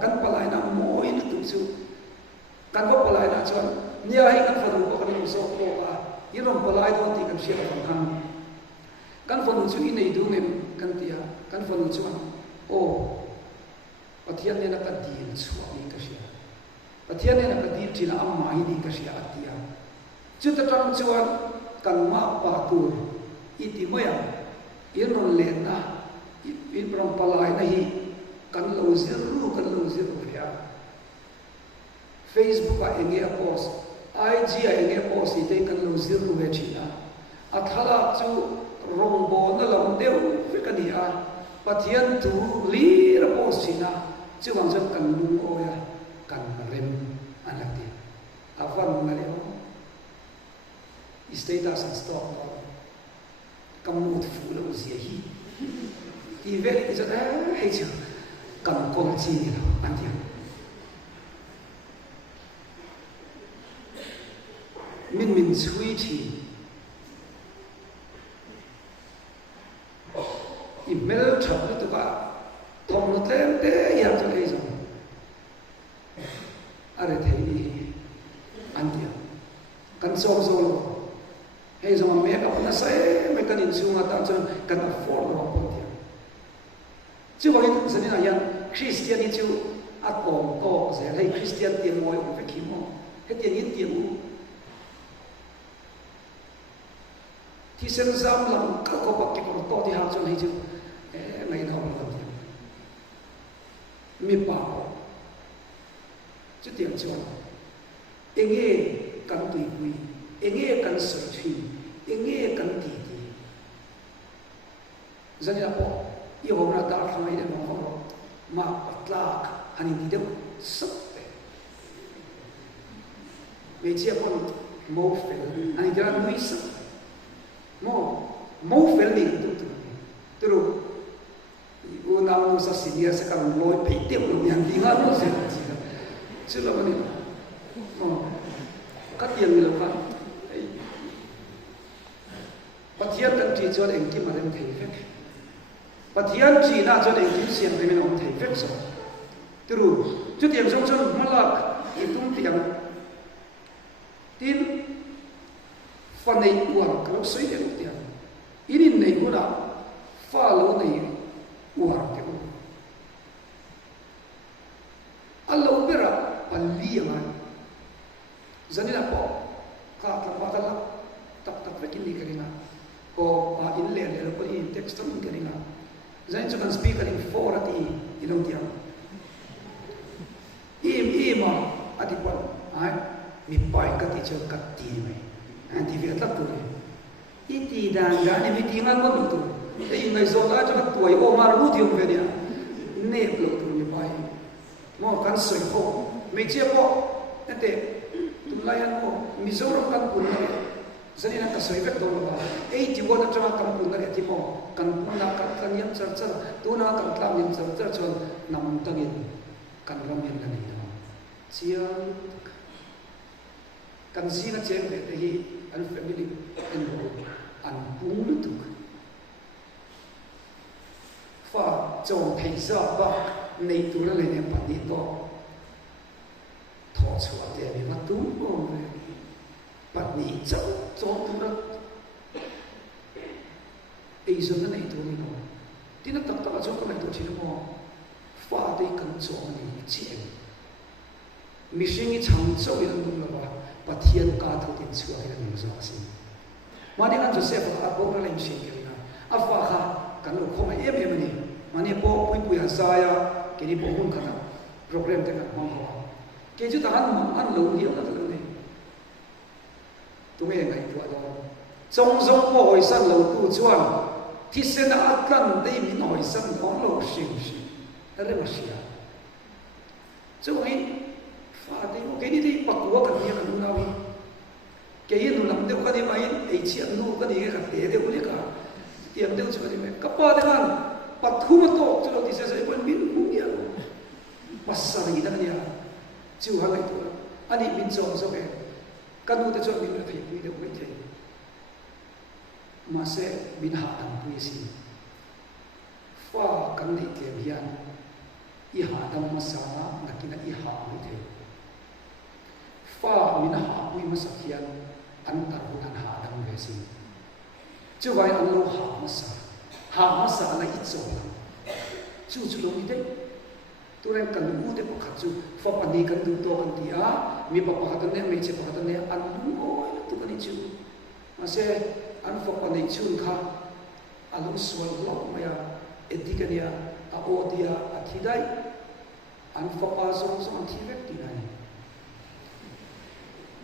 căn palai na mò in tụi chú kan ko palai na chuan nia hi kan fanu ko kan so ko a irom palai do ti kan sia kan han kan fanu chu i nei du ngem kan tia kan fanu chuan o pathian ne na ka dil chua ni ka sia pathian ne na ka dil china amma hi ni ka sia atia chu ta tang chuan kan ma pa tu iti moya iron len na in pram palai na hi kan lo ziru ya Facebook a enge a post IG a enge post ite kan lo ziru ve china athala chu rongbo na lo deu fikani a pathian tu li ra post china chu wang jan kan lu o ya kan rem anati avan na le status and stop kamut fu lo zia hi i ve is a hei chu kan kong chi ni lo anti min chui chi i mel chap tu ka thong na tlem te ya chu ei zo are thei ni anti kan so zo lo hei zo me ka na sai me kan in su nga ta chu kan afford lo pon ti chu wa in zani na yan Christian ni chu at ko ze hei Christian ti mo yo ve ki mo he ti yin ti uที่เส้นซ้ำลำก็ปักเก็บของต่อที่หาจนให้จูไม่ทำแล้วมีป่าวจะเตียงจวนเองกันตุยปุยเองกันสุดที่เองกันตีจะนี่ละพออีหัวเราตาทำไมเดี๋ยวน้องเรามาปัดลากอันนี้เดี๋ยวสุดเลยไม่เชื่อคนโมเฟลอันนี้เดี๋ยวนุ้ยสุดmau fel ni tu terus ibu nama nusa sini sekarang loi pete belum yang tinggal tu saya sila ni kat yang dilakukan patian dan tujuan engkim ada yang terefek patian Cina tujuan engkim siang demi orang terefek so terus tu tiang song malak itu tiang tin fanai uang kalau soi dia dia ini nei guna follow nei uang dia Allah bera paliaman zanina po ka patala tak begini kerana ko in le ko in text tu kerana zain tu kan speaker in for ati ilong dia ima ati pon ai mi pai ka ti chu ka ti mai anti vietnam tu iti dan ni mitingan mo tu ei ngai zo la cha tuai o mar lu tiong ve dia ne lo tu ni pai mo kan soi ko me che po ate tu layan mo mi zo ro kan pun zani na ka soi ve to ba ei ti bo na cha kan pun na ti mo kan pun na ka kan yam char char tu na kan tlam yin char char chon nam tangin kan ram yin na ni siang kan sina che ve te hi al family involved an pung tu fa chong thei sa ba nei tu la le ne pa ni to tho chua te mi ma tu o ve pa ni chau chong tu ra ei zo na nei tu ni no tin tak tak chong ka mai tu chi mo fa de kan chong ni chi mi sing i chang chau i lan dum la ba pathian ka thu tin chua i lan zo si mani kan Joseph a bo na len shin kelina afa kha kan lo khoma em ni mani bo pui pui asaya ke ni bo hun khata program te kan hom ho ke ju ta an lo hi na ta ni tu me ngai tu ado zong zong bo hoi san lo tu chuan thi sen a kan dei min hoi san dong lo shin shi re ma sia chu ngai fa de ke ni dei pakwa kan ni kan na wi cái hiện làm điều cái gì mà ấy chuyện nu cái gì cái khác thế đều biết cả tiền đều cho gì mà cấp ba thế kan bắt thu mà to cho nó thì sẽ vẫn biến cũng nhiều bắt sao thì đó nha chịu hàng này thôi anh ấy biến xong rồi cái cái nu ta cho biến là thấy quý đều quý thấy mà sẽ biến hạ đẳng quý gì pha cái này kèm hiền i hạ đẳng mà sao na cái này i hạ mới thế fa mina ha pui masakian an tarunan ha dang vesi chu vai an lo ha masa na itzola chu lo ni de turen kan mu de pakhat chu fa pani kan du to kan tia mi pa pakhat ne me che pakhat ne an lu o tu kan chu ase an fa pani chun kha alung swal lo maya edikania a odia a thidai an fa pa song song thi vek ti nai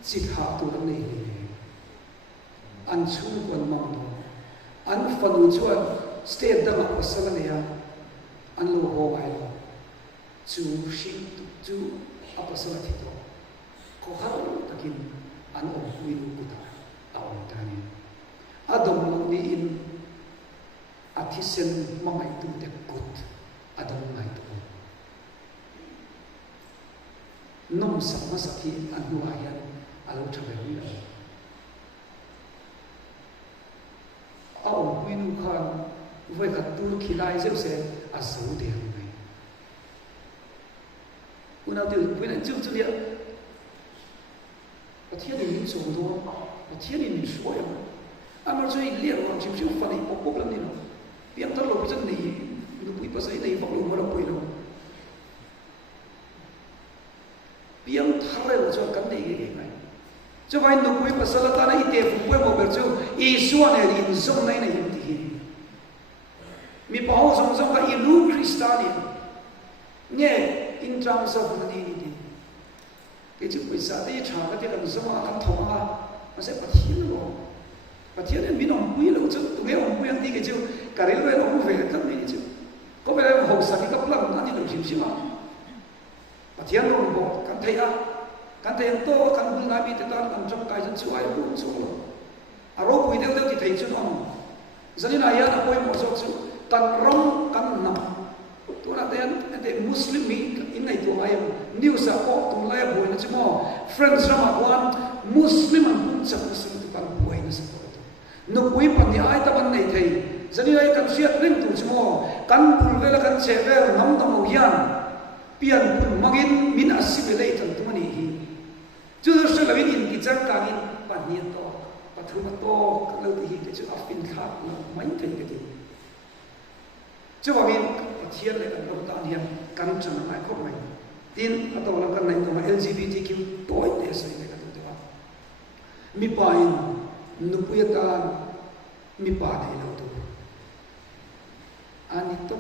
chik ha tu ram nei an chun kon mong do an fa nu chuan state da ma pasalania an lo ho ai lo chu shin chu apasala thi to ko har takin an om hui lu ku ta a om ta ni adom lo ni in athisen mamai tu te kut adom ngai tu nom sama sakhi an hu ayan alo thabe hui a om hui lu khan voi ka tu khilai zeu se a zo de mai una de when I took to the but here in so do but here in so ya I'm also in leer on chim chim funny problem ni no piang tar lo jan nei lu pui pa sai nei bak lu mara pui lo piang thar lo cho kan nei ge mai cho vai no pui pa sala ta na ite fu pui mo ber cho I suan ne in zong nei nei ti hi mi pa ho zong zong ka ilu kristani nge in terms of money cái chữ quỷ xã đây trả cái làm sao mà ăn thòng à nó sẽ bắt thiên nên mình ông quý là chứ tụi em ông quý ăn đi cái chữ cả đấy rồi ông về các này chứ có phải là hậu sản cái cấp lần nó đi được chim chim à bắt thiên luôn bộ căn thầy to căn bưng ai bị thế ta làm trong cái dân chịu ai cũng chịu rồi à rồi quý theo thì thầy chứ ông giờ này là quay một số chữ căn rong căn nằm tu na den Muslim mi in nei tu ayam new sa ko tum lai boy na chimo friends rama wan Muslim an pun sa sim tu pan boy na sa ko no pui pan ni ai ta ban nei thei zani ai kan siat ring tu chimo kan pul vela kan che ve nam ta mo yan pian pun magin min assimilate tu mani hi chu so la win in ki chang ka in pan ni to pathuma to ka lo ti hi ke chu afin kha no mai thei ke ti chu ba min thiên lệ là đồng tạo hiền căn chẳng lại không mày tin ở đâu là căn này mà LGBTQ tối để xây cái cái đó mi pain nupuyatan mi pa thei lo tu ani to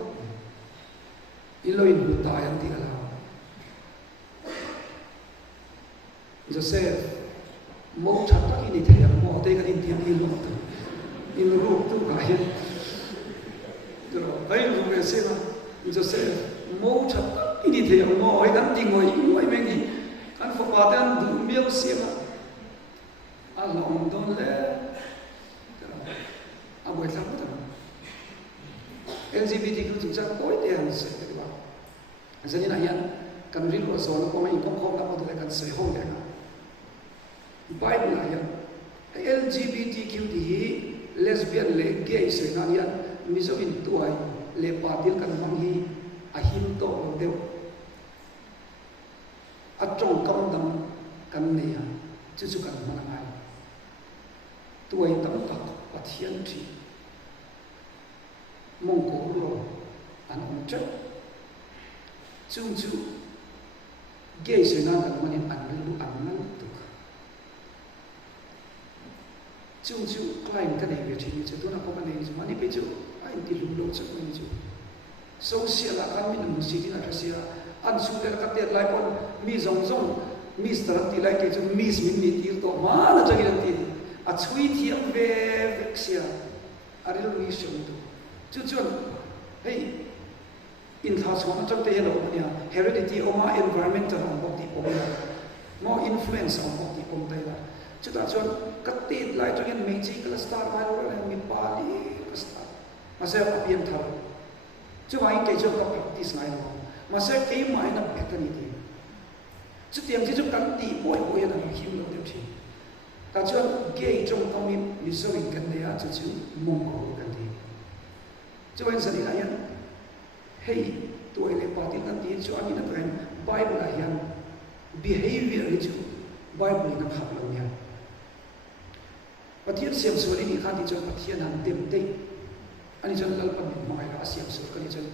iloin buta yan ti ala Joseph mo chat ta ini thei mo te kan in tiang in lo tu in ru tu ka hian rồi ấy rồi về xem Joseph mâu chặt cái gì thì ông ngồi gắn đi ngồi mình đi anh phục vào tên đủ miêu xem à lòng đông lẽ à buổi sáng đó LGBT cứ thực ra tối tiền sẽ cái đó giờ như này anh cần riêng của số nó có mấy không đâu mà cần xây hôn đấy Bible này anh LGBTQ thì lesbian lệ gay xây này anh miso in tuai le patil kan mang hi a him to deu a trong kam dam kan ne ya chu chu kan mang ai tuai tam tak pathian thi mong ko lo an om chat chung chu ge se na kan manin an lu an nan tu chung chu client kan ne ve chi chu tu na ko kan ne chu mani pe chu ai ti lu lo chu ni chu social la kan min mu si ti na rasia an su le ka te lai kon mi zong zong mi star ti lai ke chu mi min ni ti to ma na chagi ti a chui ti am ve vexia a ri lu shi tu chu chu hey in tha so na chak te lo nia heredity oma environmental on bok ti pom mo influence on bok ti pom dai la chu ta chon ka ti lai chagi me chi ka star mai ro mi pa li ka star ma se apian thar chu mai ke chu ka practice ngai lo ma se ke mai na betani ti chu tiam chi chu kan ti boy boy na him lo te chi ta chu ge trong tâm mi so in kan ne a chu chu mong ko kan ti chu wen sa ni la yan hey tu ele pa ti kan ti chu ani na kan Bible a yan behavior ni chu Bible na khap lo nia pathian siam su ni kha ti chon pathian han tem te ani chon lal pan mai ra siam su ka ni chon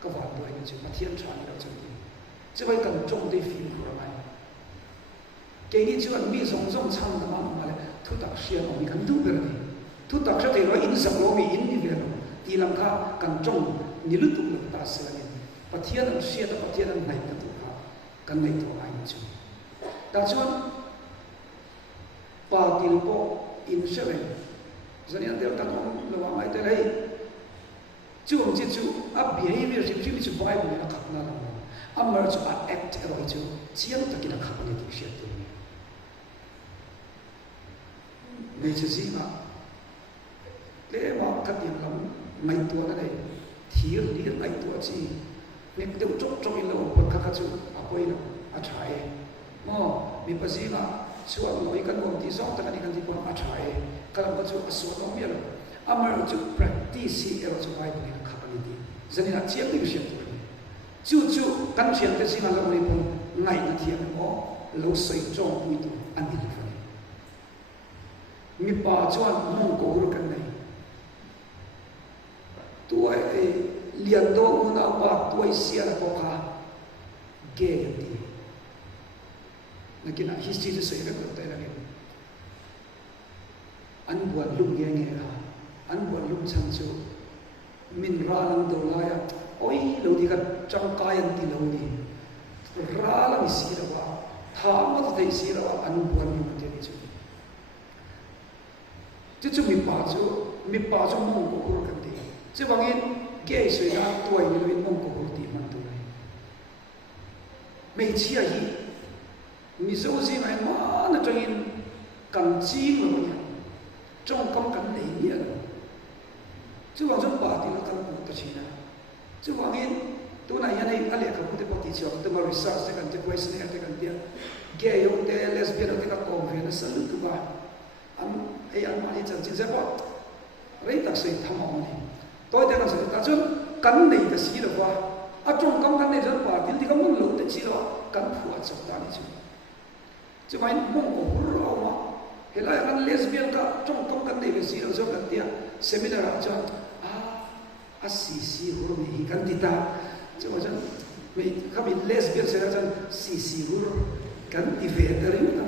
ka wa do ni chon pathian tha ni ra chon ti che bai kan chong de fi ru ra mai ke ni chuan mi zong zong chang da ma ma le thu tak sia ma mi kan du ber ni thu tak sa te ro in sak lo mi in ni ber ti lam kha kan chong ni lu tu lu ta sa ni pathian an sia da pathian an nai ta tu kha kan nai to ai ni chu ta chuan pa til po in seven zani an del kan on lo wa mai te lai chu om chi chu a behavior chi chi chu bible na khap na la amar chu a act ero chu chiang ta ki na khap ni ti sia tu ni chu si ma le ma ka ti lam mai tu na dei thir li mai tu chi nek de chok chok in lo pat kha chu a poi na a thai mo mi pa si ma chuan loi kan bom ti zong ta kan ti pon a thai kalam ka chu a so no mi lo amar chu practice ero chu bai ni khap ni ti zani na chiang ni sia tu chu chu kan chiang te si ma lo ni pon ngai na thiam mo lo sei chong pui tu an ni fa ni mi pa chuan mong ko ru kan nei tuai lian do na pa tuai sia ko kha ge ti nakina history de sei ko ta la an buat lum ge nge ra an buat lum chang chu min ra lang do la ya oi lo di ka chang kai an ti lo ni ra la mi si ra wa tha ma te si ra wa an buat lum te ni chu mi pa chu mong ko ko kan ti chu bangin ge sei na tuai ni lo mong ko ko ti man tu nei mei chia hi mi so si mai ma na changin kan chi lo ni trong công cảnh này nghĩa là chứ còn rất bà thì là căn bộ tất nhiên chứ còn in tôi này anh ấy anh ấy không thể bảo thị trường tôi mà research sẽ cần tiếp quay sẽ cần tiếp gay ông thế lesbian ông thế các con về nó sẽ lựa thứ ba anh mà đi chẳng chính xác bảo lấy đặc sự tham vọng này tôi thấy là sự ta chứ cắn này là gì được qua trong công cảnh này rất bà thì có muốn lựa được gì đó cắn phù hợp trong ta này chứ mà anh mong cổ rồi mà helai kan lesbian ka trong công kan dei si lo zo kan tia seminar cho si hur mi kan tita cho cho mi kami lesbian se kan si hur kan ti ve darin ta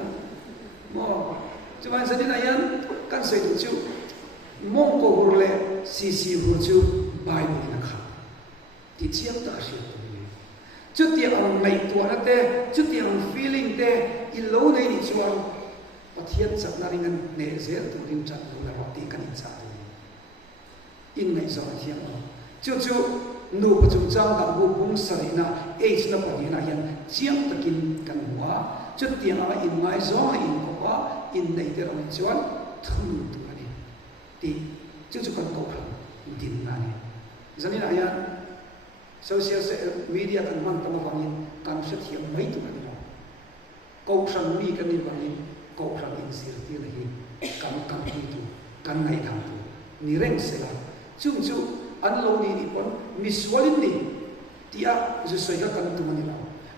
mo cho man sani na yan kan se tu chu mong ko hur le si hur chu bai ni na kha ti chiam ta shi chu ti ang mai tu na te chu ti ang feeling te i lo nei ni chuang pathian chak na ringan ne zel tu ring chat tu la roti kan in cha tu in nei zo thiam chu nu pa chu chang da bu bung sarina age na pa ni na yan chiam takin kan wa chu tiang a in mai zo in ko wa in nei te rong chuan thun tu ani ti chu kan ko din na ni zani na yan social media kan man ta ma wangin kan se thiam mai tu ani ko san mi kan ni wangin ko khang in sir ti la hi kam hi tu kan ngai dham tu ni reng se la chung chu an lo ni pon miswalin ni tia je soi ka kan tu mani la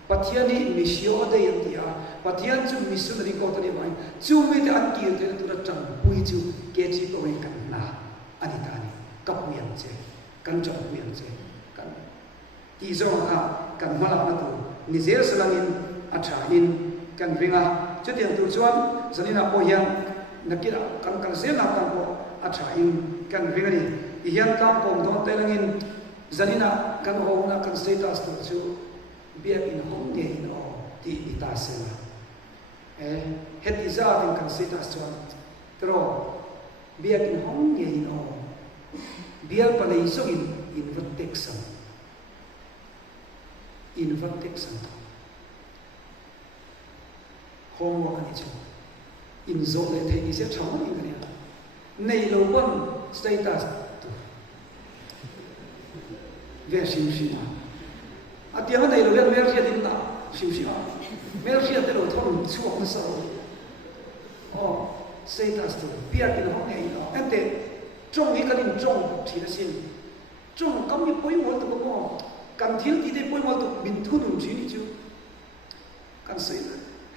pathiani misio de ya tia pathian chu misu ni ko ta ni mai chu me de an ki te tu ra chang pui chu ke chi ko we kan na ani ta ni ka pu yang che kan chang pu yang che kan ti zo ha kan mala na tu ni zer salangin acha in kan ringa chứ tiền tu chuan zani na po hian nakira kan zel na kan po acha in kan ringa ni hian kam pom don te langin zani na kan ho na kan status tu chu bia in hong ne no ti ita se na het iza din kan status chuan tro bia in hong ne no bia pa nei so in protection homework ani chu in zo le thei ni se chang ni ka nei lo bon status tu ve sim sim a tia nei lo ve mer sia din ta sim sim mer sia te lo thon chuak na sa status tu pia ki lo nei no ente trong ni ka din trong thi na sin trong kam ni poi mo tu ko kan thil ti de poi mo tu min thu nu chi ni chu kan sei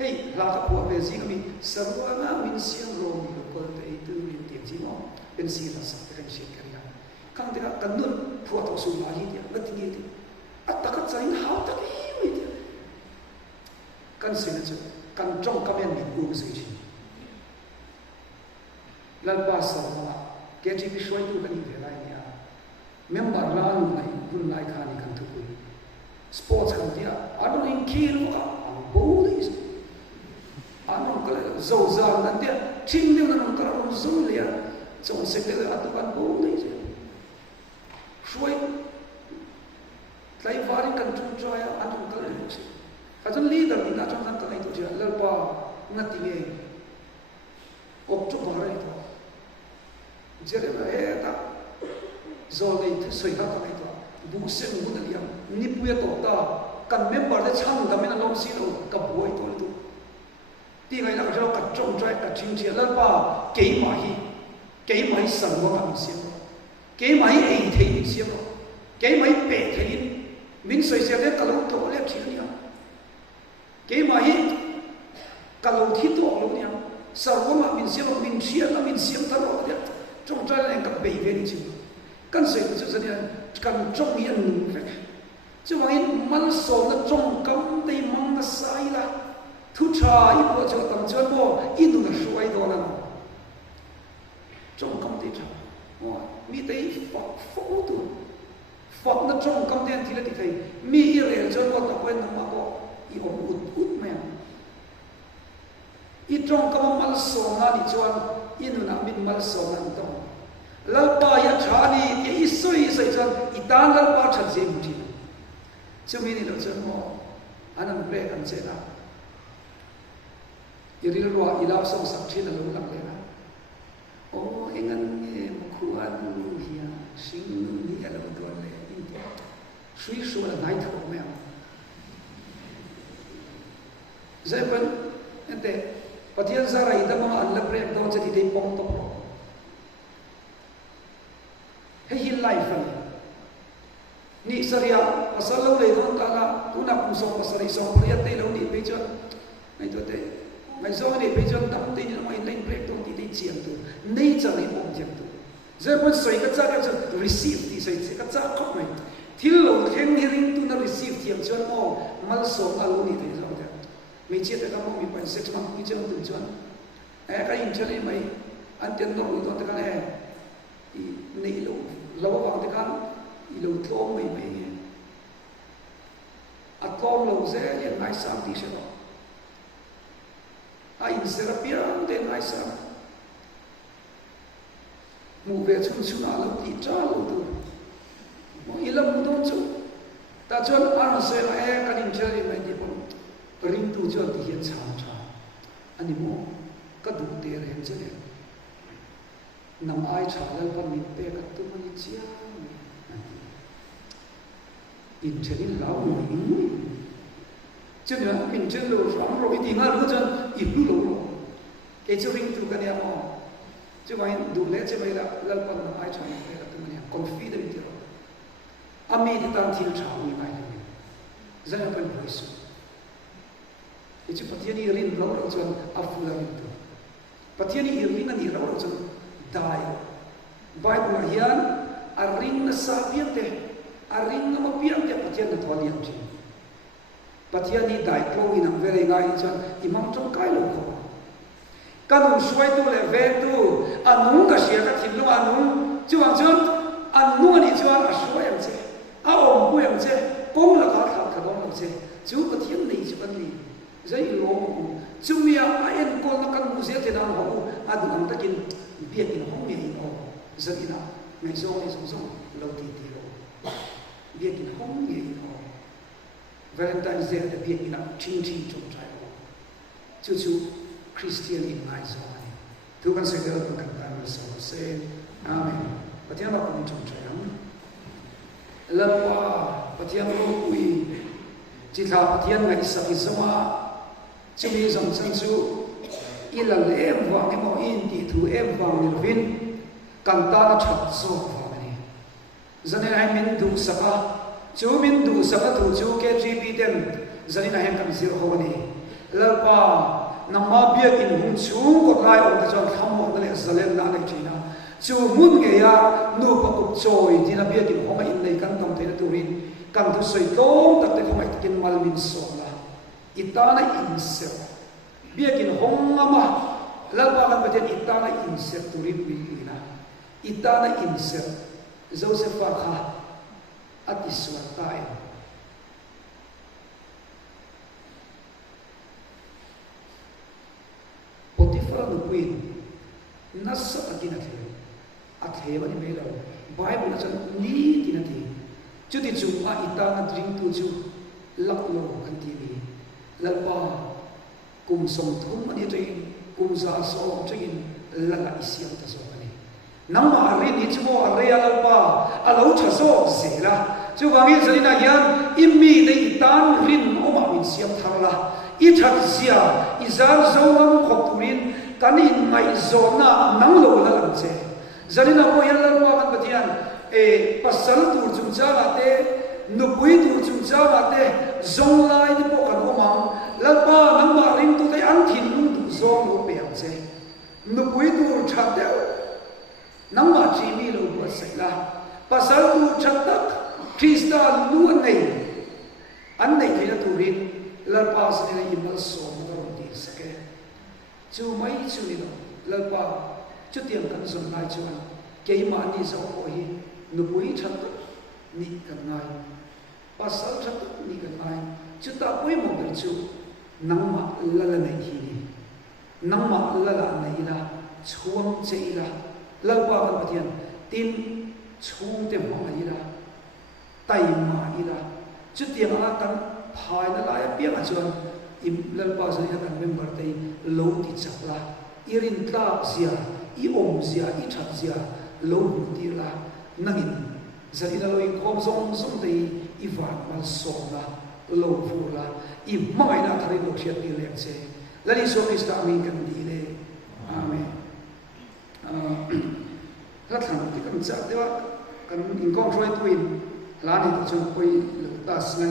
hey la ka pu ve zi mi sarwa nga min siang ro ni ko te tu min ti ji no ben si la sa kan shi kan ya kan de kan nun pu to su la hi dia ngat ni ti at ta ka chain ha ta ki wi dia kan se na chu kan trong ka men mi ku se chi lal ba sa ma ke ji bi shoi tu kan ni ve lai ya member la nu nai bun lai kha ni kan tu ku sports kan dia adu in ki lu ka bowling anu kalau zau nanti cing dia nak kalau zau dia cuma sekali aturan bowling je shoi lai varing kan tu joya anu kalau itu kalau leader ni nak jangan kalau itu je lepas ngati ni optu barai itu jadi tak zau ni tu sudah tak itu bukan bukan dia ni punya total kan member dia cang kami nak lawan sih lo kabuai ituที่ไงเราจะกัดจงใจกัดชิงเชียแล้วป่าเกี่ยมาให้สังวรมันเสียเกี่ยมาให้เองเทียนเสียเกี่ยมาให้เป็ดเทียนมินสวยเสียเล็กกะโหลกตัวเล็กเชียวเนี่ยเกี่ยมาให้กะโหลกที่ตัวเราเนี่ยสังวรมันมินเสียมินเชียแล้วมินเสียตลอดเนี่ยจงใจเล่นกับเบย์เวนจริงกันสวยก็จะเนี่ยกันจงยันหนึ่งจะว่าเห็นมันสอนแล้วจงกำได้มังนะสายละทุชาอีพวกจะตั้งใจบ่อินุนะช่วยตัวนั้นจงกำได้จ้ะว่ามีแต่ฝักฟูตัวฝักนั้นจงกำได้ที่ละที่ใครมีอีเรื่องจนว่าตะวันนั้นมาก็อีอมอุดแม่อีจงกำมันสอนนั่นอีจวนอินุนะมินมันสอนนั่นต้องแล้วป้ายชาลีอีสวยจนอีตานแล้วป้าชัดเจนจริงจะมีนี่เราจะมองอันนั้นเปรย์กันเจนะยริลรัวอีลาส่งสักทีนั่นรู้หลังเลยนะโอ้เอ็งอันนี้มุขวานูเฮียสิ่งนี้อะไรตัวเลยนี่ตัวช่วยช่วยอะไรทั้งหมดไหมใช่ปะนั่นแต่ปฏิญาณสารอิดมาอันละเปรย์ตัวจะที่ได้ปองตัวให้ยินไลฟ์เลยนี่สริยาภาษาเราเลยต้องการละคุณนักมุสลิมภาษาอิสลามเรียนได้เรานี่ไปจนในตัวเด็กไม่ส่งนี่ไปจนตั้งแต่นี่ไม่เล่นเบรกตรงที่ได้เจียงตัวนี่จะไม่อมเจียงตัวจะเป็นสวยก็จะก็ receive ที่สวยก็จะเข้าไปที่เราเห็นที่ริงตัวนั้น receive เทียมจนโอ้มันส่งอารมณ์นี่ได้เราจะไม่เชื่อแต่ก็มองมีเป็น6 monthsไม่เจอตัวจนก็ยิ่งเชื่อไม่อันเดียวเราตัวแต่กันนี่เราวางแต่กันเราท้องไม่อัตโนมัติเนี่ยนายสามที่เชื่อไอ้เสรีพิรันเดนไอ้สามมูเวชุนชุนอาลูที่จ้าลูตัวมูอิลมุดงจูแต่จนอันเสรีกันยิ่งเชื่อไม่ดีผมริมตัวจนที่เห็นชาอันนี้มูก็ดูเตะเห็นเชื่อนำไอ้ชาแล้วก็มีเตะกับตัวมันเจียอินเชนิลาวหนึ่งจนเนี่ยมินเจนโลร้องโรยดีงารู้จนอิบลูโลเอเจริงตัวกันเนี่ยอ๋อจะว่าดูแลจะไปละแล้วก็นำไอ้ชาไปละตัวเนี่ยคอนฟิดเดียวอามีที่ตั้งที่ชาวมีไม่เลยจะยังเป็นบริสุทธิ์ไอ้เจ้าปฏิญาณรินเราจนอัฟลารินตัวปฏิญาณรินนั่นเราจนได้ไบเบิลเฮียนอารินนัสซาเปียเตอารินนัมเปียเตปฏิญาณทวารยันจีปฏิญาณนี้ได้โปรวินังเวรีง่ายจนอิมัมจงไกลลงเขากันนุ่งช่วยตัวเลยเวทูอันนุ่งก็เสียกันทิ้งลงอันนุ่งจวนอันนุ่งนี่จวนอันช่วยยังเจ้อาอมกูยังเจ้ก้มแล้วก็ขาดขนมยังเจ้จู่ปฏิญาณนี้จู่ปฏิจะอีโลจู่มีอะไรเอ็นก้นแล้วกันมุเสียที่นั่งหัวอันนุ่งตะกินเบียกินห้องนี้อ๋อจะกินอะไรไม่ส่งเราตีโลเบียกินห้องนี้อ๋อValentine's Day แต่เบียกินอะไรชิงจงใจอ๋อจู่คริสเตียนอินไลซ์อ๋อทุกคนเสด็จทุกคนตามเราเสด็จอาเมนปฏิญาณเราเป็นจงใจอ๋อแล้วว่าปฏิญาณเราคุยจิตเราปฏิญาณในสักอิสมาจะมีสองชั้นจู่อีหลังเอ็มวางให้มองอินดีถูเอ็มวางในวินกันตาชัดโซ่ฟังนี่จะนี่ให้มินดูสักจู่มินดูสักถูจู่แกจีบีเดมจะนี่ให้กันเสียหัวนี่ lalpa nama biak in hung chung kot lai o ta chon thamo na le zalen na nei thina chu mun nge ya nu pa kup choi dina biak in hong in nei kan tom thena turin kan thu soi tom tak te khomai takin mal min so la itana in se biak in hong ama lalpa kan paten itana in se turin wi na itana in se Joseph kha at iswar tae Potifar no queen nasa akinathe athe bani melo Bible na chan ni kinati chudi chu a itana drink tu chu laklo kanti bi lalpa kum som thum ani train kum za so train lala isiam ta so ani namma ri ni chmo are lalpa alo tha so zela chu wangi zalina yan immi de itan rin oma min siam tharla i that zia izar zolam khoturin kanin mai zona nanglo la lamche zalina mo yan lalpa man batian pasal tur chung cha te nupui tur chung cha te zong lai ni po kan oma lalpa namma rin tu te an thin tu zong lo pe che nupui tur cha te namma chi mi lo ba sai la pasal tu chatak Krista lu an nei thina turin lalpa sine imal so mo ti sake chu mai chu ni lalpa chu tiam kan zon lai chuan ke ma ni so ko hi nu pui chat ni kan ngai pasal chat ni kan ngai chu ta pui mo kan chu nangma lala nei hi ni nangma lala nei la chuang che la lalpa kan pathian tin chung te mo ai la tai ma ila chu tiang a kan phai na la ya piang a chuan im lalpa sa ya kan member te lo ti chakla irin tla zia I om zia I that zia lo ti la nangin zalina lo in khom zong zong te I va mal so la lo fu la I mai na thari lo thiat ni lek che lani so Krista amin kan di le amen la thang ti kan cha dewa kan in kong roi tuin lani to chung koi ta